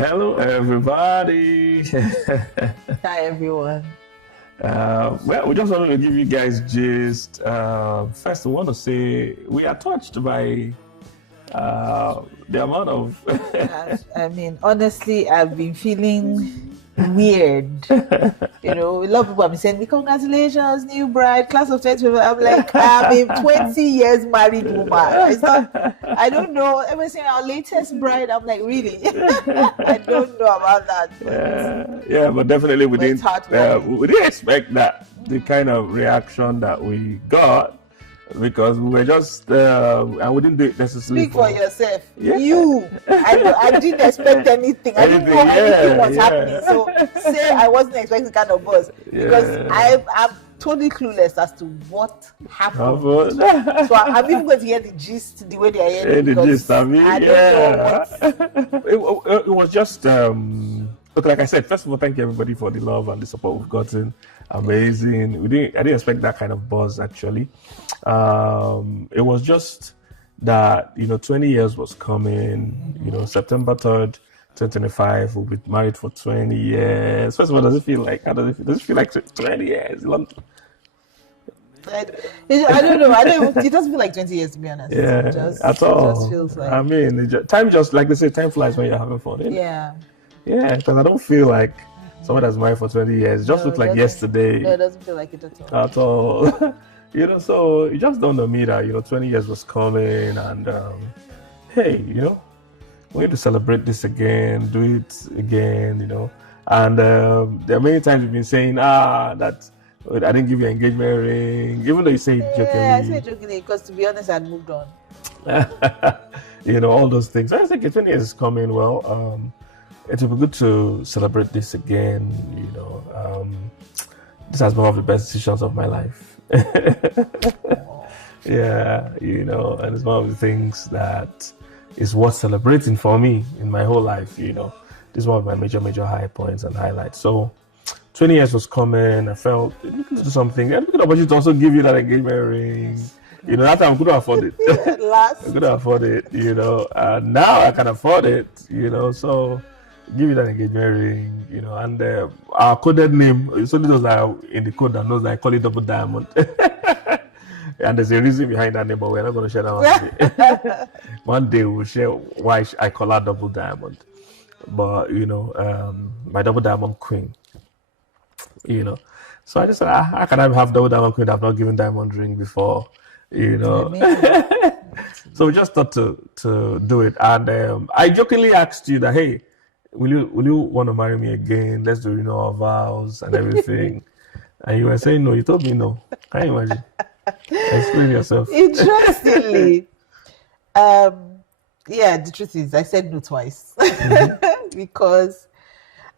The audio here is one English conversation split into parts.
Hello, everybody. Hi, everyone. Well, we just wanted to give you guys gist. First, I want to say we are touched by the amount of. I mean, honestly, I've been feeling weird. A lot of people have been saying me, congratulations, new bride, class of 20. I'm like, I'm a 20 years married woman. I don't know. Everyone saying our latest bride. I'm like, really? I don't know about that. Yeah, but definitely we didn't expect that, the kind of reaction that we got. Because we were just, and we didn't do it necessarily. Speak for yourself. Yeah. I didn't expect anything. I didn't know anything was happening. So say I wasn't expecting kind of buzz. Because I'm totally clueless as to what happened. So I'm even going to hear the gist the way they are hearing the gist. I mean, I don't know what. It was just, look, like I said, first of all, thank you everybody for the love and the support we've gotten. Amazing. I didn't expect that kind of buzz actually. It was just that 20 years was coming. September 3rd, 2025. We'll be married for 20 years. First of all, does it feel like? How does it feel? Does it feel like 20 years? I don't know. It doesn't feel like 20 years, to be honest. Yeah, at all. It just feels like. I mean, time just like they say, time flies when you're having fun. Yeah. Yeah, because I don't feel like someone that's married for 20 years. It just looks like yesterday. No, it doesn't feel like it at all. At all. So you just don't know me that 20 years was coming, and hey, we need to celebrate this again, do it again, And there are many times you've been saying that I didn't give you an engagement ring, even though you say it jokingly. Yeah, I say it jokingly because, to be honest, I'd moved on. All those things. I think 20 years is coming. Well, it will be good to celebrate this again. This has been one of the best decisions of my life. Yeah, and it's one of the things that is worth celebrating for me in my whole life. This is one of my major high points and highlights. So 20 years was coming. I felt looking to do something. I could opportunity to also give you that engagement ring. That time I couldn't afford it. I couldn't afford it, and now I can afford it, so give you that engagement ring, and our coded name, it's only those that are in the code that knows that I call it double diamond. And there's a reason behind that name, but we're not going to share that one. One day we'll share why I call her double diamond. But, my double diamond queen, So I just said, how can I have double diamond queen? I've not given diamond ring before, So we just thought to do it. And I jokingly asked you that, hey, will you want to marry me again? Let's do our vows and everything. And you were saying no. You told me no. Can you imagine? Explain yourself. Interestingly, the truth is I said no twice because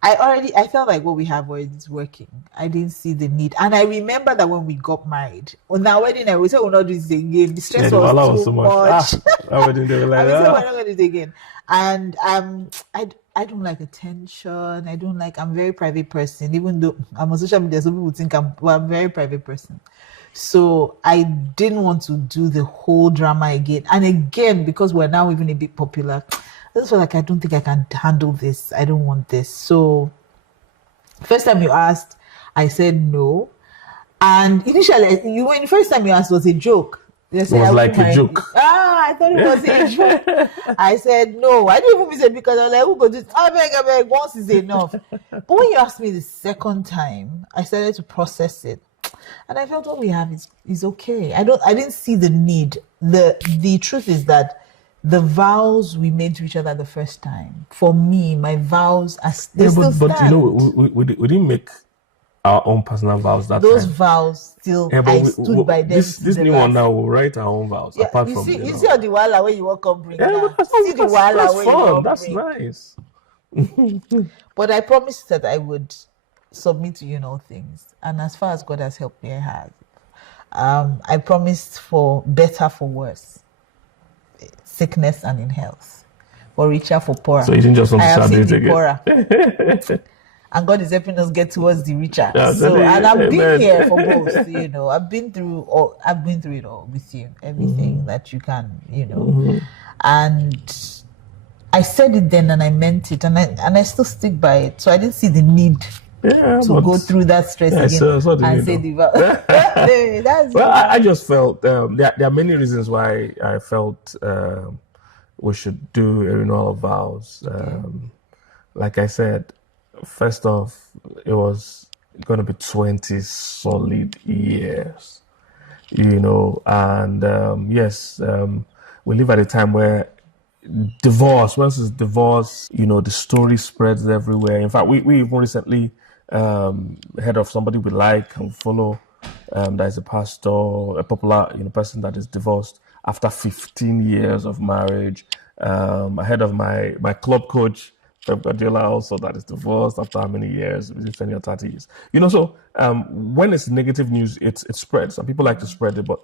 I felt like what we have is working. I didn't see the need, and I remember that when we got married on our wedding night, we said we'll not do this again. The stress was too much. Our wedding day, like we said we're not going to do it again, and I don't like attention. I'm a very private person. Even though I'm on social media, some people think I'm a very private person. So I didn't want to do the whole drama again. And again, because we're now even a bit popular, I just feel like I don't think I can handle this. I don't want this. So first time you asked, I said no. And initially, when the first time you asked, it was a joke. It was like a joke. I thought it was a joke. I said no. I didn't even say because I was like, who go do this? I beg, once is enough. But when you asked me the second time, I started to process it. And I felt what we have is okay. I didn't see the need. The truth is that the vows we made to each other the first time, for me, my vows are still stand. But we didn't make our own personal vows that those time. Vows still, I stood by them. This new one now will write our own vows. Yeah, apart you from see all the wahala where you walk up bring. Yeah, that's fun. That's nice. But I promised that I would submit to you in all things, and as far as God has helped me, I have. I promised for better, for worse, sickness and in health, for richer, for poorer. So you didn't just want to start it again. Poorer. And God is helping us get towards the richer. And I've been here for both. I've been through it all with you. Everything that you can, And I said it then and I meant it, and I still stick by it. So I didn't see the need to go through that stress again and say the vow. Well, I just felt there are many reasons why I felt we should do a renewal of vows. Like I said, first off, it was going to be 20 solid years, and yes, we live at a time where divorce, once it's divorce, the story spreads everywhere. In fact, we even recently heard of somebody we like and follow that is a pastor, a popular person that is divorced after 15 years of marriage. I heard of my club coach, Pep Guardiola, also that is divorced after how many years? 20 or 30 years. So when it's negative news, it spreads, and people like to spread it, but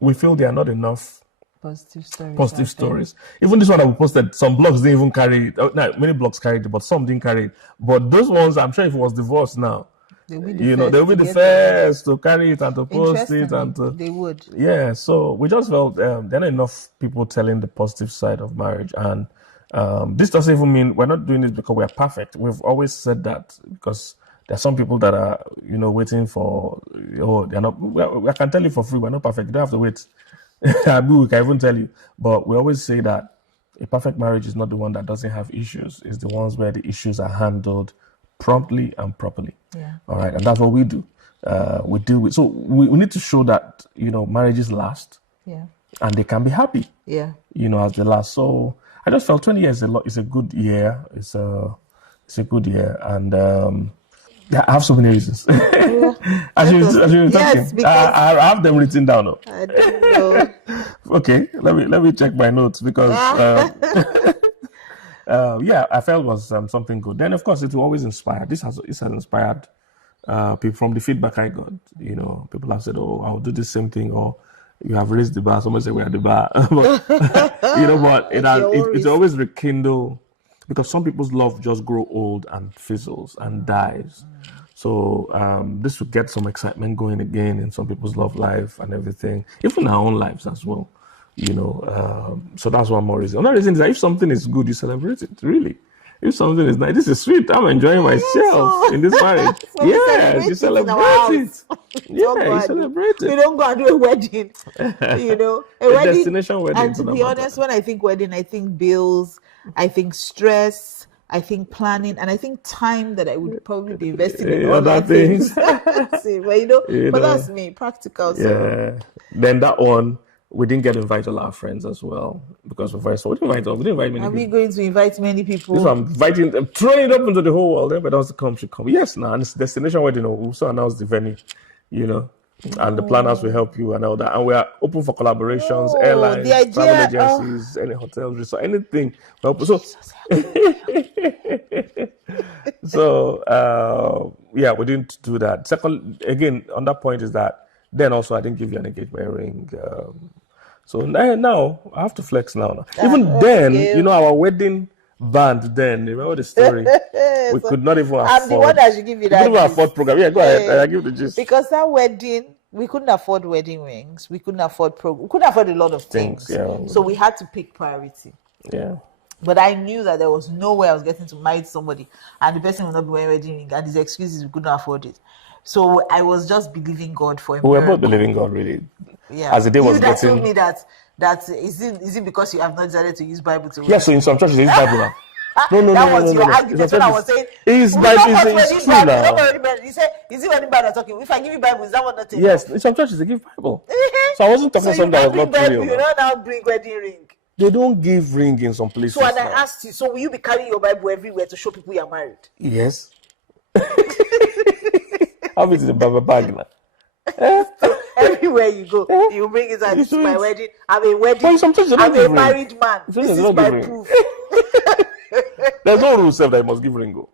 we feel there are not enough positive stories. Even this one that we posted, some blogs didn't even carry it. No, many blogs carried it, but some didn't carry it. But those ones, I'm sure if it was divorced now, they'll be the first to carry it and to post it, and they would. Yeah, so we just felt there are not enough people telling the positive side of marriage, and this doesn't even mean we're not doing this because we're perfect. We've always said that because there are some people that are waiting for they're not. I can tell you for free, we're not perfect. You don't have to wait. We can even tell you, but we always say that a perfect marriage is not the one that doesn't have issues. It's the ones where the issues are handled promptly and properly. Yeah. All right, and that's what we do. We deal with. So we need to show that marriages last. Yeah. And they can be happy. Yeah. As they last. So I just felt 20 years is a good year. It's a good year, and I have so many reasons. Yeah. as you were talking, I have them written down. I don't know. Okay, let me check my notes because I felt it was something good. Then of course it will always inspire. This has inspired people from the feedback I got. People have said, "Oh, I'll do the same thing," or "You have raised the bar." Someone said, "We are the bar," but but it always rekindle. Because some people's love just grow old and fizzles and dies. So this will get some excitement going again in some people's love life and everything, even our own lives as well. So that's one more reason. Another reason is that if something is good, you celebrate it, really. If something is nice, this is sweet, I'm enjoying myself in this marriage. Yes, you celebrate it. Yeah, you celebrate it. We don't go and do a wedding. A wedding, destination wedding. And to be honest, when I think wedding, I think bills, I think stress, I think planning, and I think time that I would probably be investing in other things. But that's me, practical. So. Yeah. Then that one, we didn't get invited all our friends as well because we didn't invite many people. Are we going to invite many people? This one, I'm inviting them, throwing it up into the whole world. Everybody else to come should come. Yes, and it's destination wedding. We also announced the venue, and the planners will help you and all that. And we are open for collaborations, airlines, travel agencies, any hotels, resort, anything. So, we didn't do that. Second, again, on that point is that then also I didn't give you an engagement ring. So now I have to flex now. Even then, our wedding band then, remember the story? We could not even afford. I'm the one that should give you that. We couldn't even afford program. Yeah, go ahead. I give the gist. Because that wedding, we couldn't afford wedding rings. We couldn't afford we couldn't afford a lot of things. Yeah. So we had to pick priority. Yeah. But I knew that there was no way I was getting to marry somebody and the person would not be wearing wedding ring, and his excuses we couldn't afford it. So I was just believing God for him. We were both believing God, really. Yeah. As the day was getting. getting. You told me that is it because you have not decided to use Bible to? Yes, so in some churches they use Bible now. No. That was your argument when I was saying. It's true now. He said, "Is it wedding Bible talking? If I give you Bible, is that what not taking?" Yes, in some churches they give Bible. So I wasn't talking something that was not real. You don't now bring wedding ring. They don't give ring in some places. So and I asked you, so will you be carrying your Bible everywhere to show people you're married? Yes. How is the Bible bag now? So everywhere you go, you bring it and this is my wedding. I'm a wedding. Well, I'm a married man. This is my proof. There's no rule that you must give ring.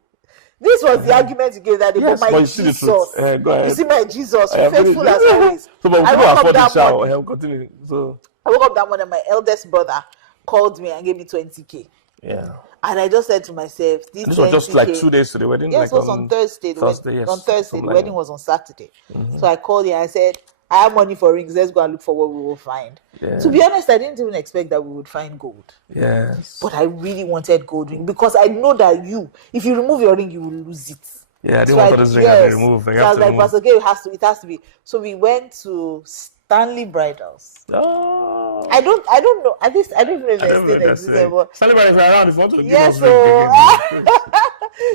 This was the argument you gave that day. Yes, but my Jesus. Go ahead. You see my Jesus, faithful as always. So, but I woke up that morning. Continue. So I woke up that morning. My eldest brother called me and gave me 20K. Yeah. And I just said to myself, this was just like 2 days to the wedding? Yes, it was on Thursday. Thursday, yes. On Thursday. The wedding was on Saturday. Mm-hmm. So I called him and I said, I have money for rings. Let's go and look for what we will find. Yeah. To be honest, I didn't even expect that we would find gold. Yes. But I really wanted gold ring because I know that if you remove your ring, you will lose it. Yeah, I didn't want this ring to remove. So I was like, Pastor Gay, it has to be. So we went to Stanley Bridals. Oh. I don't know. At least I don't know if they still exist. Stanley Bridals are around. If you want to yes,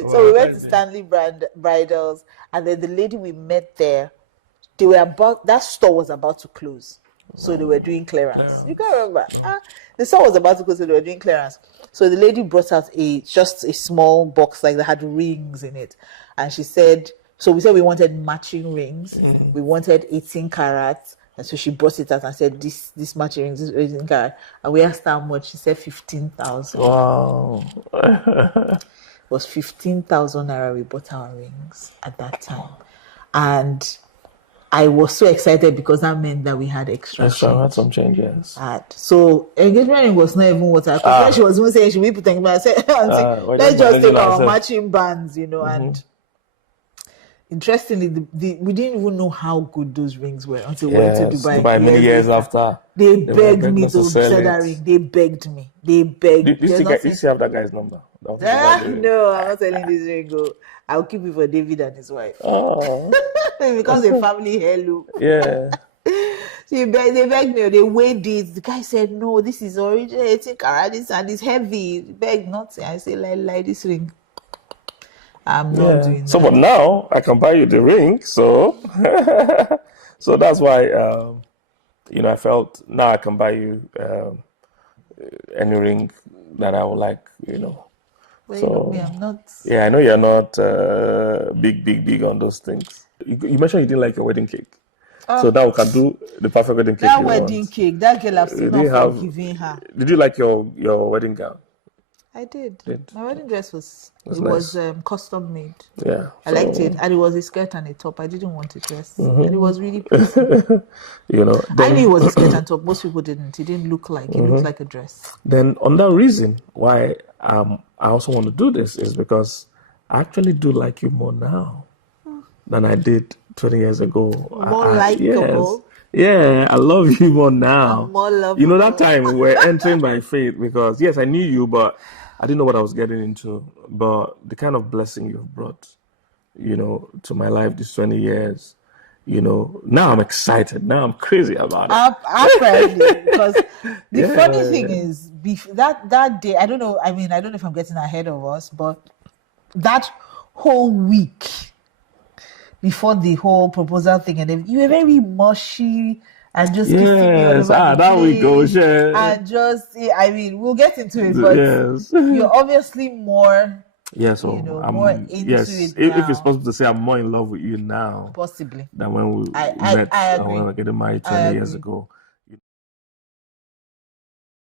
so we went to Stanley Bridals, and then the lady we met there, that store was about to close. So they were doing clearance. You can remember. The store was about to close, so they were doing clearance. So the lady brought out just a small box that had rings in it. And she said, so we said we wanted matching rings. We wanted 18 carats. And so she brought it out and said, this matching rings, this 18 carat. And we asked her how much. She said 15,000. Wow. It was 15,000 naira we bought our rings at that time. And I was so excited because that meant that we had extra change. Had some changes. So engagement ring was not even what I thought. She was even saying she will put things. I said, let's just take our matching bands, And interestingly, we didn't even know how good those rings were until we went to Dubai. Many years after. They begged me to sell that ring. They begged me. They begged. Did you still have that guy's number? No, I'm not selling this ring. I'll keep it for David and his wife. Oh. It becomes a family heirloom. Yeah. So they begged me. They weighed it. The guy said, no, this is original 18 carat and it's heavy. He begged nothing. I say, like this ring. I'm not doing that. So, but now I can buy you the ring. So, so that's why, I felt now I can buy you any ring that I would like, Well, so, I'm not. Yeah, I know you're not big on those things. You mentioned you didn't like your wedding cake. So now we can do the perfect wedding cake. That wedding cake, that girl I've still not forgiven her. Did you like your wedding gown? I did. My wedding dress was custom made. Yeah, I liked it, and it was a skirt and a top. I didn't want a dress, and it was really pretty. I knew it was a skirt and top. Most people didn't. It didn't look like it looked like a dress. Then another reason why I also want to do this is because I actually do like you more now than I did 20 years ago. More likable. Yes. Yeah, I love you more now. I'm more lovable. That time we were entering by faith because, yes, I knew you, but I didn't know what I was getting into. But the kind of blessing you've brought, to my life these 20 years, now I'm excited. Now I'm crazy about it. Apparently, because the funny thing is, that day, I don't know if I'm getting ahead of us, but that whole week before the whole proposal thing, and you were very mushy and just kissing me all over that we go, yeah. and just, we'll get into it, but you're obviously more. Yeah, so I'm more into it if now. it's possible to say I'm more in love with you now, possibly, than when we met and when we were getting married 20 years ago.